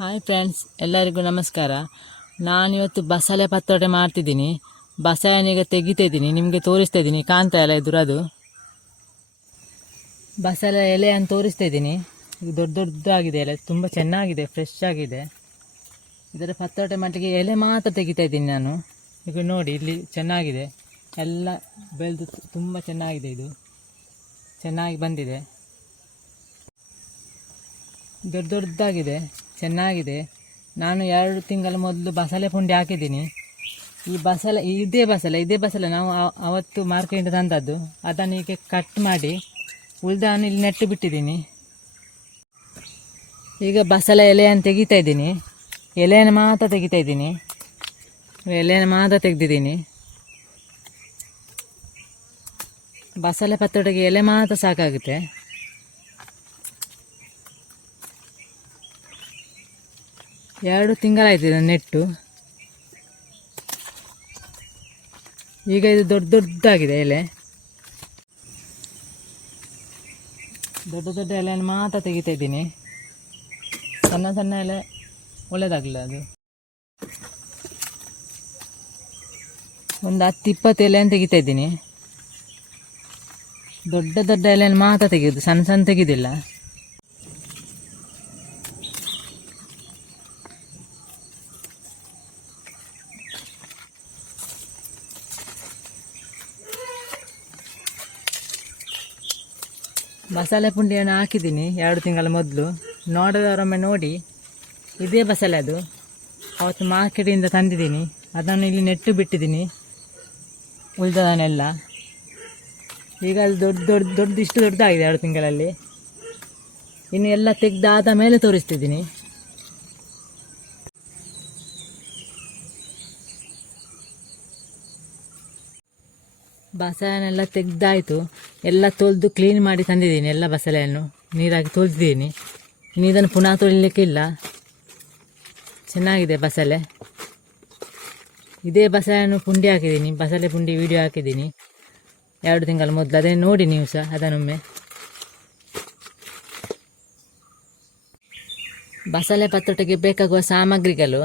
Hi friends, ಎಲ್ಲರಿಗೂ ನಮಸ್ಕಾರ. ನಾನಿವತ್ತು ಬಸಳೆ ಪತ್ರೊಡೆ ಮಾಡ್ತಿದ್ದೀನಿ. ಬಸಳೆನೀಗ ತೆಗಿತಾ ಇದ್ದೀನಿ, ನಿಮಗೆ ತೋರಿಸ್ತಾ ಇದ್ದೀನಿ. ಕಾಣ್ತಾ ಇಲ್ಲ ಅದು ಬಸಳೆ ಎಲೆಯನ್ನು ತೋರಿಸ್ತಾ ಇದ್ದೀನಿ. ಇದು ದೊಡ್ಡ ದೊಡ್ಡದಾಗಿದೆ ಎಲೆ, ತುಂಬ ಚೆನ್ನಾಗಿದೆ, ಫ್ರೆಶ್ ಆಗಿದೆ. ಇದರ ಪತ್ರೊಡೆ ಮಾಡಲಿಕ್ಕೆ ಎಲೆ ಮಾತ್ರ ತೆಗಿತಾ ಇದ್ದೀನಿ ನಾನು. ಈಗ ನೋಡಿ, ಇಲ್ಲಿ ಚೆನ್ನಾಗಿದೆ, ಎಲ್ಲ ಬೆಳೆದು ತುಂಬ ಚೆನ್ನಾಗಿದೆ. ಇದು ಚೆನ್ನಾಗಿ ಬಂದಿದೆ, ದೊಡ್ಡ ದೊಡ್ಡದಾಗಿದೆ, ಚೆನ್ನಾಗಿದೆ. ನಾನು 2 ತಿಂಗಳ ಮೊದಲು ಬಸಳೆ ಪುಂಡಿ ಹಾಕಿದ್ದೀನಿ. ಈ ಬಸಳೆ ಇದೇ ಬಸಳೆ ನಾವು ಅವತ್ತು ಮಾರ್ಕೆಟಿಂದ ತಂದದ್ದು. ಅದನ್ನು ಈಗ ಕಟ್ ಮಾಡಿ ಉಳಿದನ್ನು ಇಲ್ಲಿ ನೆಟ್ಟು ಬಿಟ್ಟಿದ್ದೀನಿ. ಈಗ ಬಸಳೆ ಎಲೆಯನ್ನು ತೆಗಿತಾ ಇದ್ದೀನಿ. ಎಲೆಯನ್ನು ಮಾತ್ರ ತೆಗೆದಿದ್ದೀನಿ. ಬಸಳೆ ಪತ್ರೊಡೆಗೆ ಎಲೆ ಮಾತ್ರ ಸಾಕಾಗುತ್ತೆ. ಎರಡು ತಿಂಗಳಾಯ್ತು ಇದನ್ನು ನೆಟ್ಟು. ಈಗ ಇದು ದೊಡ್ಡ ದೊಡ್ಡದಾಗಿದೆ ಎಲೆ. ದೊಡ್ಡ ಎಲೆಯನ್ನು ಮಾತ್ರ ತೆಗಿತಾ ಇದ್ದೀನಿ. ಸಣ್ಣ ಸಣ್ಣ ಎಲೆ ಒಳ್ಳೆಯದಾಗಲಿಲ್ಲ. ಅದು ಒಂದು 10-20 ಎಲೆಯನ್ನು ತೆಗಿತಾ ಇದ್ದೀನಿ. ದೊಡ್ಡ ಎಲೆಯನ್ನು ಮಾತ್ರ ತೆಗೆಯೋದು, ಸಣ್ಣ ತೆಗೆಯೋದಿಲ್ಲ. ಬಸಳೆ ಪುಂಡಿಯನ್ನು ಹಾಕಿದ್ದೀನಿ 2 ತಿಂಗಳ ಮೊದಲು. ನೋಡಿದವರೊಮ್ಮೆ ನೋಡಿ, ಇದೇ ಬಸಳೆ ಅದು. ಅವತ್ತು ಮಾರ್ಕೆಟಿಂದ ತಂದಿದ್ದೀನಿ. ಅದನ್ನು ಇಲ್ಲಿ ನೆಟ್ಟು ಬಿಟ್ಟಿದ್ದೀನಿ, ಉಳಿದದನ್ನೆಲ್ಲ. ಈಗ ಅದು ಇಷ್ಟು ದೊಡ್ಡದಾಗಿದೆ 2 ತಿಂಗಳಲ್ಲಿ. ಇನ್ನು ಎಲ್ಲ ತೆಗೆದಾದ ಮೇಲೆ ತೋರಿಸ್ತಿದ್ದೀನಿ. ಬಸಳೆನೆಲ್ಲ ತೆಗೆದಾಯಿತು, ಎಲ್ಲ ತೊಳೆದು ಕ್ಲೀನ್ ಮಾಡಿ ತಂದಿದ್ದೀನಿ. ಎಲ್ಲ ಬಸಳೆಯನ್ನು ನೀರಾಗಿ ತೊಳೆದಿದ್ದೀನಿ. ಇನ್ನು ಇದನ್ನು ಪುನಃ ತೊಳಿಲಿಕ್ಕಿಲ್ಲ. ಚೆನ್ನಾಗಿದೆ ಬಸಳೆ. ಇದೇ ಬಸಳೆಯನ್ನು ಪುಂಡಿ ಹಾಕಿದ್ದೀನಿ, ಬಸಳೆ ಪುಂಡಿ ವಿಡಿಯೋ ಹಾಕಿದ್ದೀನಿ 2 ತಿಂಗಳ ಮೊದಲು. ಅದೇ ನೋಡಿ ನೀವು ಸಹ ಅದನ್ನೊಮ್ಮೆ. ಬಸಳೆ ಪತ್ರೊಡೆಗೆ ಬೇಕಾಗುವ ಸಾಮಗ್ರಿಗಳು: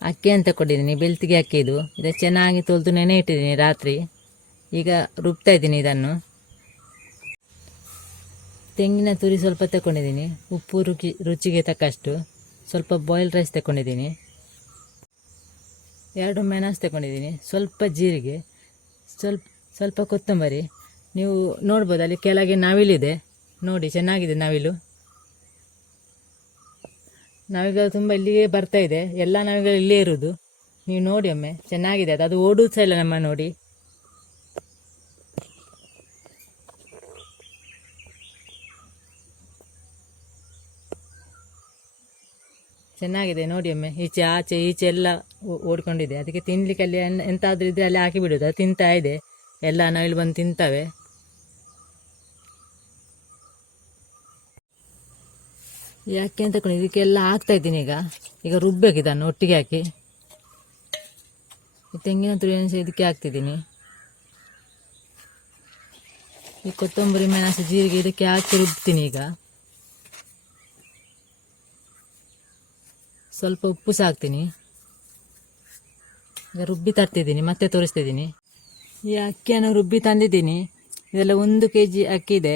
ಅಕ್ಕಿಯನ್ನು ತಗೊಂಡಿದ್ದೀನಿ, ಬೆಳ್ತಿಗೆ ಅಕ್ಕಿ. ಇದು ಚೆನ್ನಾಗಿ ತೊಳೆದು ನೆನೆ ಇಟ್ಟಿದ್ದೀನಿ ರಾತ್ರಿ. ಈಗ ರುಬ್ತಾ ಇದ್ದೀನಿ ಇದನ್ನು. ತೆಂಗಿನ ತುರಿ ಸ್ವಲ್ಪ ತಗೊಂಡಿದ್ದೀನಿ, ಉಪ್ಪು ರುಚಿಗೆ ತಕ್ಕಷ್ಟು, ಸ್ವಲ್ಪ ಬಾಯ್ಲ್ ರೈಸ್ ತಗೊಂಡಿದ್ದೀನಿ, 2 ಮೆಣಸು ತಗೊಂಡಿದ್ದೀನಿ, ಸ್ವಲ್ಪ ಜೀರಿಗೆ, ಸ್ವಲ್ಪ ಕೊತ್ತಂಬರಿ. ನೀವು ನೋಡ್ಬೋದು, ಅಲ್ಲಿ ಕೆಳಗೆ ನವಿಲಿದೆ ನೋಡಿ, ಚೆನ್ನಾಗಿದೆ ನವಿಲು. ನವಿಗಳು ತುಂಬ ಇಲ್ಲಿಗೆ ಬರ್ತಾ ಇದೆ, ಎಲ್ಲ ನವಿಗಳು ಇಲ್ಲೇ ಇರೋದು. ನೀವು ನೋಡಿ ಒಮ್ಮೆ, ಚೆನ್ನಾಗಿದೆ. ಅದು ಓಡುವುದು ಸಹ ಇಲ್ಲ ನಮ್ಮ ನೋಡಿ. ಚೆನ್ನಾಗಿದೆ ನೋಡಿ ಒಮ್ಮೆ. ಆಚೆ ಈಚೆ ಎಲ್ಲ ಓಡ್ಕೊಂಡಿದೆ. ಅದಕ್ಕೆ ತಿನ್ಲಿಕ್ಕೆ ಅಲ್ಲಿ ಎಂತಾದ್ರೂ ಇದ್ರೆ ಅಲ್ಲಿ ಹಾಕಿ ಬಿಡೋದು. ಅದು ತಿಂತಾ ಇದೆ, ಎಲ್ಲ ನವಿಲು ಬಂದು ತಿಂತವೆ. ಯಾಕೆ ಅಂತ ತಗೊಂಡು ಇದಕ್ಕೆಲ್ಲ ಹಾಕ್ತಾ ಇದ್ದೀನಿ. ಈಗ ರುಬ್ಬೇಕು ಇದನ್ನು ಒಟ್ಟಿಗೆ ಹಾಕಿ. ತೆಂಗಿನ ತುರಿಯನ್ನು ಸಹ ಇದಕ್ಕೆ ಹಾಕ್ತಿದ್ದೀನಿ. ಈ ಕೊತ್ತಂಬರಿ, ಮೆಣಸು, ಜೀರಿಗೆ ಇದಕ್ಕೆ ಹಾಕಿ ರುಬ್ತೀನಿ. ಈಗ ಸ್ವಲ್ಪ ಉಪ್ಪು ಸಹ ಹಾಕ್ತೀನಿ. ಈಗ ರುಬ್ಬಿ ತರ್ತಿದ್ದೀನಿ, ಮತ್ತೆ ತೋರಿಸ್ತಿದ್ದೀನಿ. ಈ ಅಕ್ಕಿಯನ್ನು ರುಬ್ಬಿ ತಂದಿದ್ದೀನಿ. ಇದೆಲ್ಲ 1 kg ಅಕ್ಕಿ ಇದೆ.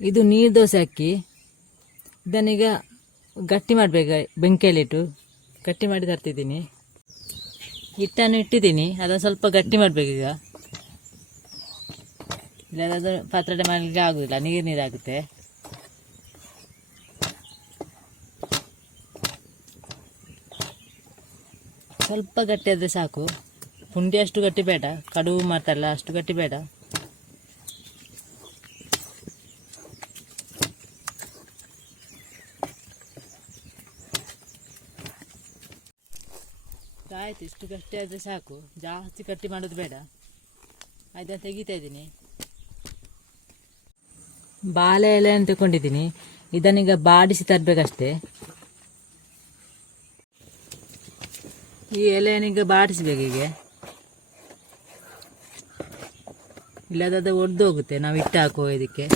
ಇದು ನೀರು ದೋಸೆ ಅಕ್ಕಿ. ಇದನ್ನೀಗ ಗಟ್ಟಿ ಮಾಡಬೇಕು, ಬೆಂಕಿಯಲ್ಲಿಟ್ಟು ಗಟ್ಟಿ ಮಾಡಿ ತರ್ತಿದ್ದೀನಿ. ಹಿಟ್ಟನ್ನು ಇಟ್ಟಿದ್ದೀನಿ, ಅದನ್ನು ಸ್ವಲ್ಪ ಗಟ್ಟಿ ಮಾಡಬೇಕು. ಈಗ ಇಲ್ಲಾದರೂ ಪತ್ರೊಡೆ ಮಾಡಲಿಕ್ಕೆ ಆಗೋದಿಲ್ಲ, ನೀರಾಗುತ್ತೆ. ಸ್ವಲ್ಪ ಗಟ್ಟಿ ಆದರೆ ಸಾಕು, ಪುಂಡಿ ಅಷ್ಟು ಗಟ್ಟಿ ಬೇಡ. ಕಡುಬು ಮಾಡ್ತಾರಲ್ಲ ಅಷ್ಟು ಗಟ್ಟಿ ಬೇಡ. ಆಯಿತು, ಇಷ್ಟು ಗಟ್ಟಿ ಆದರೆ ಸಾಕು, ಜಾಸ್ತಿ ಗಟ್ಟಿ ಮಾಡೋದು ಬೇಡ. ಅದನ್ನು ತೆಗಿತಾ ಇದ್ದೀನಿ. ಬಾಳೆ ಎಲೆಯನ್ನು ತಗೊಂಡಿದ್ದೀನಿ. ಇದನ್ನೀಗ ಬಾಡಿಸಿ ತರಬೇಕಷ್ಟೇ. ಈ ಎಲೆಯನ್ನೀಗ ಬಾಡಿಸ್ಬೇಕು. ಹೀಗೆ ಇಲ್ಲದಾದ್ರೆ ಒಡೆದು ಹೋಗುತ್ತೆ ನಾವು ಹಿಟ್ಟು ಹಾಕುವ ಇದಕ್ಕೆ.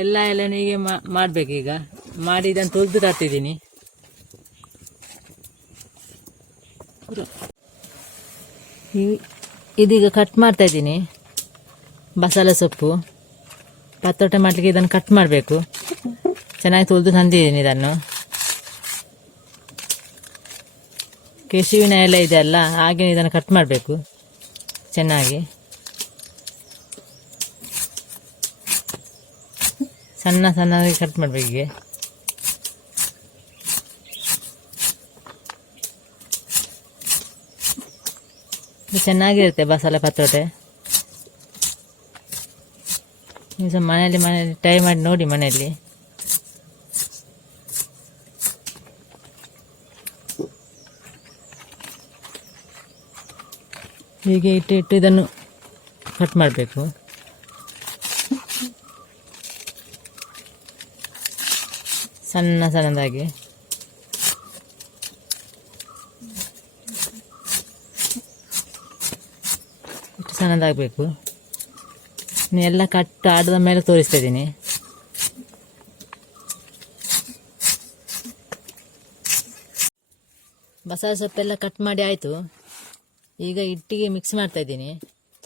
ಎಲ್ಲ ಎಲೆನೂ ಹೀಗೆ ಮಾಡಬೇಕೀಗ. ಮಾಡಿ ಇದನ್ನು ತೊಳೆದು ತರ್ತಿದ್ದೀನಿ. ಇದೀಗ ಕಟ್ ಮಾಡ್ತಾ ಇದ್ದೀನಿ. ಬಸಳೆ ಸೊಪ್ಪು ಪತ್ತೊಟ್ಟೆ ಮಾಡಲಿಕ್ಕೆ ಇದನ್ನು ಕಟ್ ಮಾಡಬೇಕು. ಚೆನ್ನಾಗಿ ತೊಳೆದು ತಂದಿದ್ದೀನಿ ಇದನ್ನು. ಕೆಸುವಿನ ಎಲೆ ಇದೆ ಅಲ್ಲ, ಹಾಗೆ ಇದನ್ನು ಕಟ್ ಮಾಡಬೇಕು ಚೆನ್ನಾಗಿ. ಸಣ್ಣ ಸಣ್ಣದಾಗಿ ಕಟ್ ಮಾಡಬೇಕು ಹೀಗೆ. ಚೆನ್ನಾಗಿರುತ್ತೆ ಬಸಳೆ ಪತ್ರೊಡೆ. ನೀವು ಸಹ ಮನೆಯಲ್ಲಿ ಟ್ರೈ ಮಾಡಿ ನೋಡಿ ಮನೆಯಲ್ಲಿ. ಹೀಗೆ ಇಟ್ಟು ಇದನ್ನು ಕಟ್ ಮಾಡಬೇಕು. ಸಣ್ಣ ಸಣ್ಣದಾಗಿ. ಇಷ್ಟು ಸಣ್ಣದಾಗಬೇಕು. ಎಲ್ಲ ಕಟ್ ಆಡಿದ ಮೇಲೆ ತೋರಿಸ್ತಾ ಇದ್ದೀನಿ. ಬಸಳೆ ಸೊಪ್ಪೆಲ್ಲ ಕಟ್ ಮಾಡಿ ಆಯಿತು. ಈಗ ಹಿಟ್ಟಿಗೆ ಮಿಕ್ಸ್ ಮಾಡ್ತಾ ಇದ್ದೀನಿ,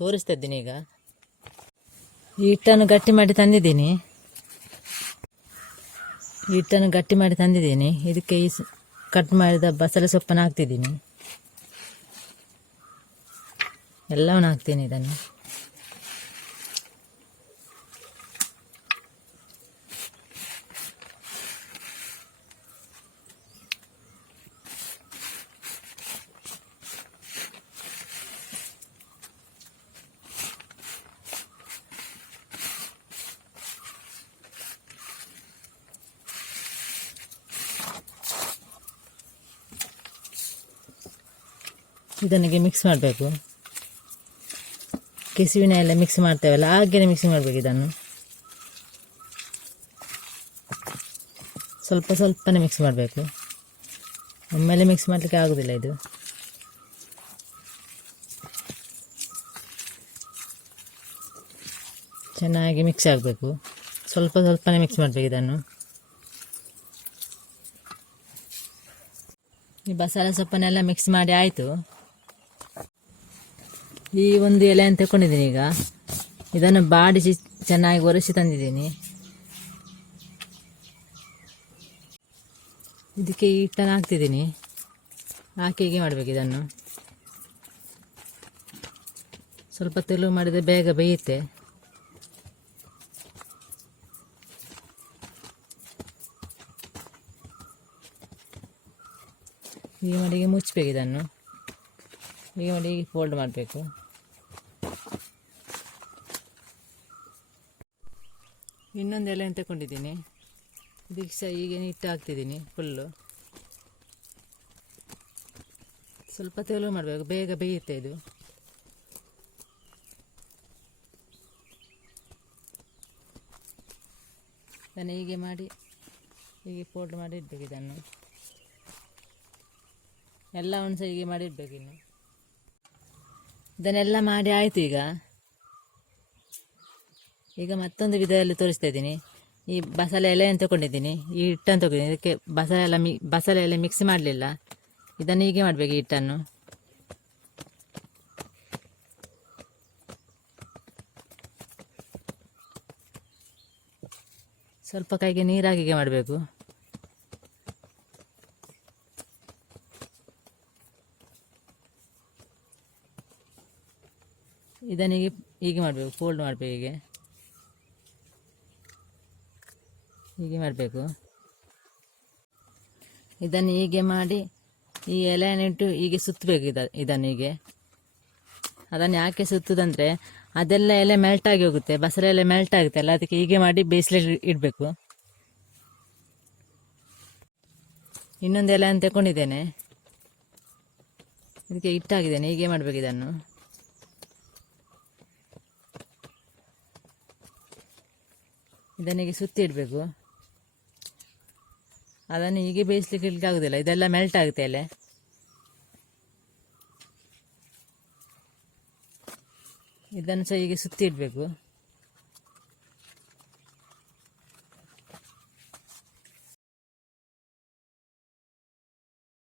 ತೋರಿಸ್ತಾ ಇದ್ದೀನಿ. ಈಗ ಈ ಹಿಟ್ಟನ್ನು ಗಟ್ಟಿ ಮಾಡಿ ತಂದಿದ್ದೀನಿ. ಹಿಟ್ಟನ್ನು ಗಟ್ಟಿ ಮಾಡಿ ತಂದಿದ್ದೀನಿ. ಇದಕ್ಕೆ ಈ ಕಟ್ ಮಾಡಿದ ಬಸಳೆ ಸೊಪ್ಪನ್ನು ಹಾಕ್ತಿದ್ದೀನಿ. ಎಲ್ಲವನ್ನು ಹಾಕ್ತೀನಿ ಇದನ್ನು. ಇದನ್ನಿಗೆ ಮಿಕ್ಸ್ ಮಾಡಬೇಕು. ಕೆಸುವಿನ ಎಲ್ಲ ಮಿಕ್ಸ್ ಮಾಡ್ತೇವಲ್ಲ ಹಾಗೇನೆ ಮಿಕ್ಸ್ ಮಾಡಬೇಕು. ಇದನ್ನು ಸ್ವಲ್ಪ ಸ್ವಲ್ಪನೇ ಮಿಕ್ಸ್ ಮಾಡಬೇಕು. ಒಮ್ಮೆಲೆ ಮಿಕ್ಸ್ ಮಾಡಲಿಕ್ಕೆ ಆಗೋದಿಲ್ಲ ಇದು. ಚೆನ್ನಾಗಿ ಮಿಕ್ಸ್ ಆಗಬೇಕು. ಸ್ವಲ್ಪ ಸ್ವಲ್ಪನೇ ಮಿಕ್ಸ್ ಮಾಡಬೇಕು ಇದನ್ನು. ಈ ಬಸಳೆ ಸೊಪ್ಪನ್ನೆಲ್ಲ ಮಿಕ್ಸ್ ಮಾಡಿ ಆಯಿತು. ಈ ಒಂದು ಎಲೆಯನ್ನು ತಗೊಂಡಿದ್ದೀನಿ. ಈಗ ಇದನ್ನು ಬಾಡಿಸಿ ಚೆನ್ನಾಗಿ ಒರೆಸಿ ತಂದಿದ್ದೀನಿ. ಇದಕ್ಕೆ ಹಿಟ್ಟನ್ನು ಹಾಕ್ತಿದ್ದೀನಿ. ಹಾಕಿ ಹೀಗೆ ಮಾಡಬೇಕು ಇದನ್ನು. ಸ್ವಲ್ಪ ತೆಳು ಮಾಡಿದರೆ ಬೇಗ ಬೇಯುತ್ತೆ. ಹೀಗೆ ಮಾಡಿ ಹೀಗೆ ಮುಚ್ಚಬೇಕು ಇದನ್ನು. ಹೀಗೆ ಮಾಡಿ ಹೀಗೆ ಫೋಲ್ಡ್ ಮಾಡಬೇಕು. ಇನ್ನೊಂದು ಎಲೆಯನ್ನು ತಗೊಂಡಿದ್ದೀನಿ. ಇದಕ್ಕೆ ಸಹ ಹೀಗೆ ಹಿಟ್ಟು ಹಾಕ್ತಿದ್ದೀನಿ ಫುಲ್ಲು. ಸ್ವಲ್ಪ ತೆಳು ಮಾಡಬೇಕು, ಬೇಗ ಬೇಯುತ್ತೆ ಇದು. ಇದನ್ನು ಹೀಗೆ ಮಾಡಿ ಹೀಗೆ ಫೋಲ್ಡ್ ಮಾಡಿ ಇಡಬೇಕು ಇದನ್ನು. ಎಲ್ಲ ಒಂದು ಸಹ ಹೀಗೆ ಮಾಡಿ ಇಡಬೇಕು. ಇನ್ನು ಇದನ್ನೆಲ್ಲ ಮಾಡಿ ಆಯಿತು. ಈಗ ಮತ್ತೊಂದು ವಿಧದಲ್ಲಿ ತೋರಿಸ್ತಾ ಇದ್ದೀನಿ. ಈ ಬಸಳೆ ಎಲೆಯನ್ನು ತಗೊಂಡಿದ್ದೀನಿ. ಈ ಹಿಟ್ಟನ್ನು ತಗೊಂಡಿದ್ದೀನಿ. ಇದಕ್ಕೆ ಬಸಳೆ ಎಲೆ ಮಿಕ್ಸ್ ಮಾಡಲಿಲ್ಲ. ಇದನ್ನು ಹೀಗೆ ಮಾಡಬೇಕು. ಈ ಹಿಟ್ಟನ್ನು ಸ್ವಲ್ಪ ಕೈಗೆ ನೀರಾಗಿಗೆ ಮಾಡಬೇಕು. ಇದನ್ನು ಹೀಗೆ ಮಾಡಬೇಕು, ಫೋಲ್ಡ್ ಮಾಡಬೇಕು. ಹೀಗೆ ಮಾಡಬೇಕು. ಇದನ್ನು ಹೀಗೆ ಮಾಡಿ ಈ ಎಲೆಯನ್ನಿಟ್ಟು ಹೀಗೆ ಸುತ್ತಬೇಕು. ಇದನ್ನು ಹೀಗೆ. ಅದನ್ನು ಯಾಕೆ ಸುತ್ತುದಂದರೆ ಅದೆಲ್ಲ ಎಲೆ ಮೆಲ್ಟಾಗಿ ಹೋಗುತ್ತೆ, ಬಸಳೆ ಎಲೆ ಮೆಲ್ಟ್ ಆಗುತ್ತೆ ಅಲ್ಲ, ಅದಕ್ಕೆ ಹೀಗೆ ಮಾಡಿ ಬೇಯಿಸ್ಲಿಕ್ಕೆ ಇಡಬೇಕು. ಇನ್ನೊಂದು ಎಲೆಯನ್ನು ತಗೊಂಡಿದ್ದೇನೆ, ಇದಕ್ಕೆ ಇಟ್ಟಾಗಿದ್ದೇನೆ. ಹೀಗೆ ಮಾಡಬೇಕು ಇದನ್ನು. ಇದನ್ನಿಗೆ ಸುತ್ತಿ ಇಡಬೇಕು. ಅದನ್ನು ಹೀಗೆ ಬೇಯಿಸ್ಲಿಕ್ಕೆ ಇಡ್ಲಿಕ್ಕೆ ಆಗುದಿಲ್ಲ, ಇದೆಲ್ಲ ಮೆಲ್ಟ್ ಆಗುತ್ತೆ ಎಲೆ. ಇದನ್ನು ಸಹ ಹೀಗೆ ಸುತ್ತಿ ಇಡಬೇಕು.